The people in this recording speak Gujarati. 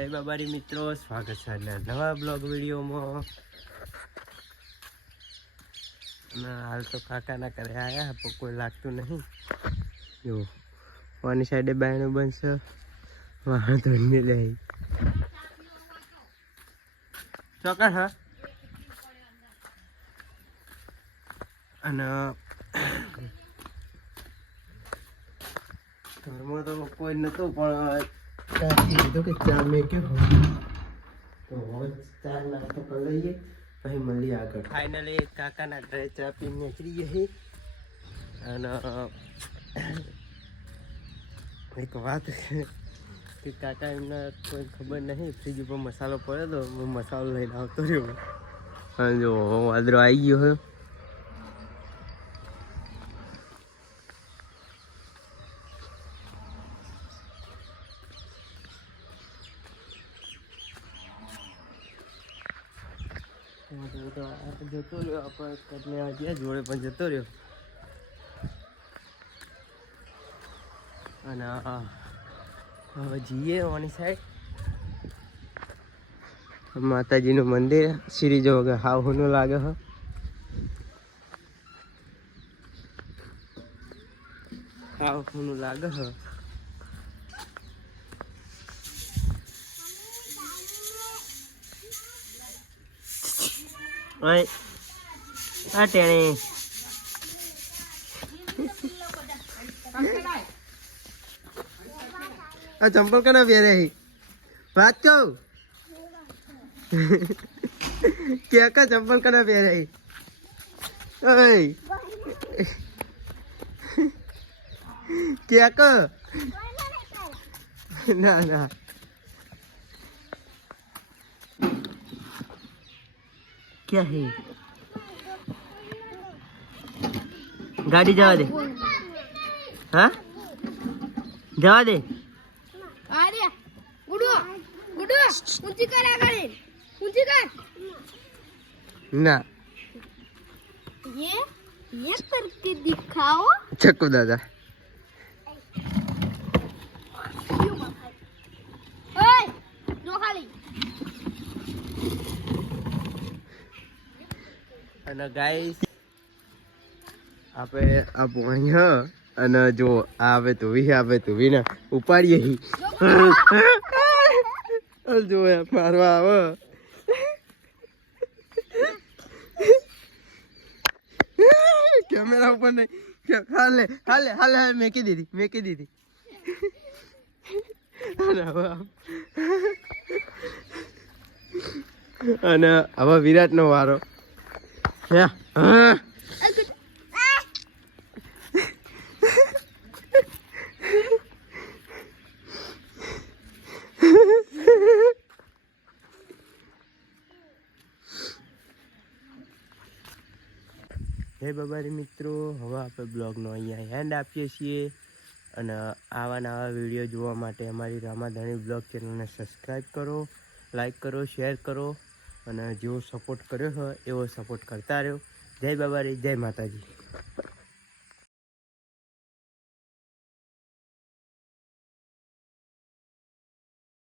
જય બાબારી મિત્રો, સ્વાગત છે નવા બ્લોગ વિડીયોમાં. હાલ તો કાકાના ઘરે આવ્યા પણ કોઈ લાગતું નહીં. જો વાની સાઈડે બાયણું બનશે, વાહન ધોઈને લે ચોક્કસ. હા, અને ઘરમાં તો કોઈ નતું, પણ કીધું કે ચા મેં કે તો હવે ચા નાસ્તો કરી લઈએ, પછી મળીએ આગળ. ફાઇનલી કાકાના ઘરે ચા પીને નીકળી ગઈ. અને એક વાત કે કાકા એમને કોઈ ખબર નહીં, ફ્રીજ ઉપર મસાલો પડ્યો તો હું મસાલો લઈને આવતો રહ્યો. અને જો વાદળો આવી ગયો હોય. જતો રહ્યો આપણે ગયા જોડે પણ જતો રહ્યો. અને હવે જઈએ ઓની સાઈડ માતાજીનું મંદિર. સીરી જો વગર હાવ હુનું લાગે હ. હાવ હુનું લાગે હ. ઓય આ ટેણી આ ચંપલ કના પહેરે વાત કહું કે કા ચંપલ કના પહેરે ઓય કે કા ના ના क्या है गाड़ी जावा दे. हाँ जावा दे. अरे उड़ो उड़ो ऊंची कर आगे ऊंची कर ना ये करके दिखाओ चक्कू दादा. ओए नो खाली અને ગાઈસ આપણે આ પોણી અને જો આવે તો ને ઉપાડીએ જો મારવા આવે. કેમેરા ઉપર નહીં. હાલે હાલે હાલે હાલે મેકી દીધી. અને હવે વિરાટ નો વારો. હે બાબારી મિત્રો, હવે આપણે બ્લોગનો અહીંયા એન્ડ આપીએ છીએ. અને આવા નવા વિડીયો જોવા માટે અમારી રામાધણી બ્લોગ ચેનલને સબસ્ક્રાઈબ કરો, લાઈક કરો, શેર કરો. અને જેવો સપોર્ટ કર્યો હોય એવો સપોર્ટ કરતા રહ્યો. જય બાબારી, જય માતાજી.